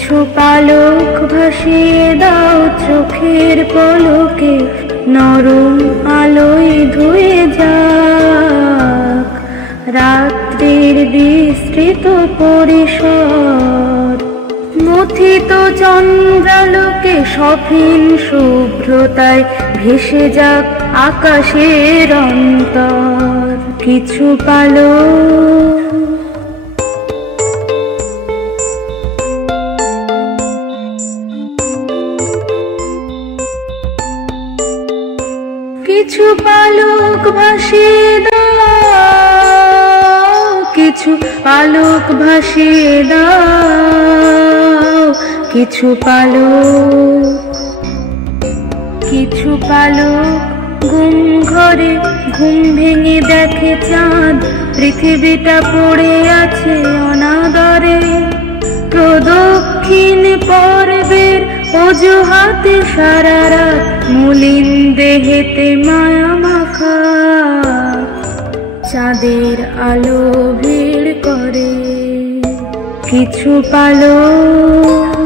কিছু পালক ভাসিয়ে দাও চোখের পলকে, নরম আলোয় ধুয়ে যাক রাত্রির বিস্তৃত পরিসর। মথিত চন্দ্রালোকে সফিন শুভ্রতায় ভেসে যাক আকাশের অন্তর। কিছু পালক কিছু পালক ভাসিয়ে দাও, কিছু পালক ভাসিয়ে দাও, কিছু পালক ঘুম ঘরে ঘুম ভেঙে দেখে চাঁদ, পৃথিবীটা পড়ে আছে অনাদরে। প্রদক্ষিণ পর্বের অজুহাতে সারা রাত মলিন দেহেতে মায়া মাখা, চাঁদের আলো ভিড় করে। কিছু পালক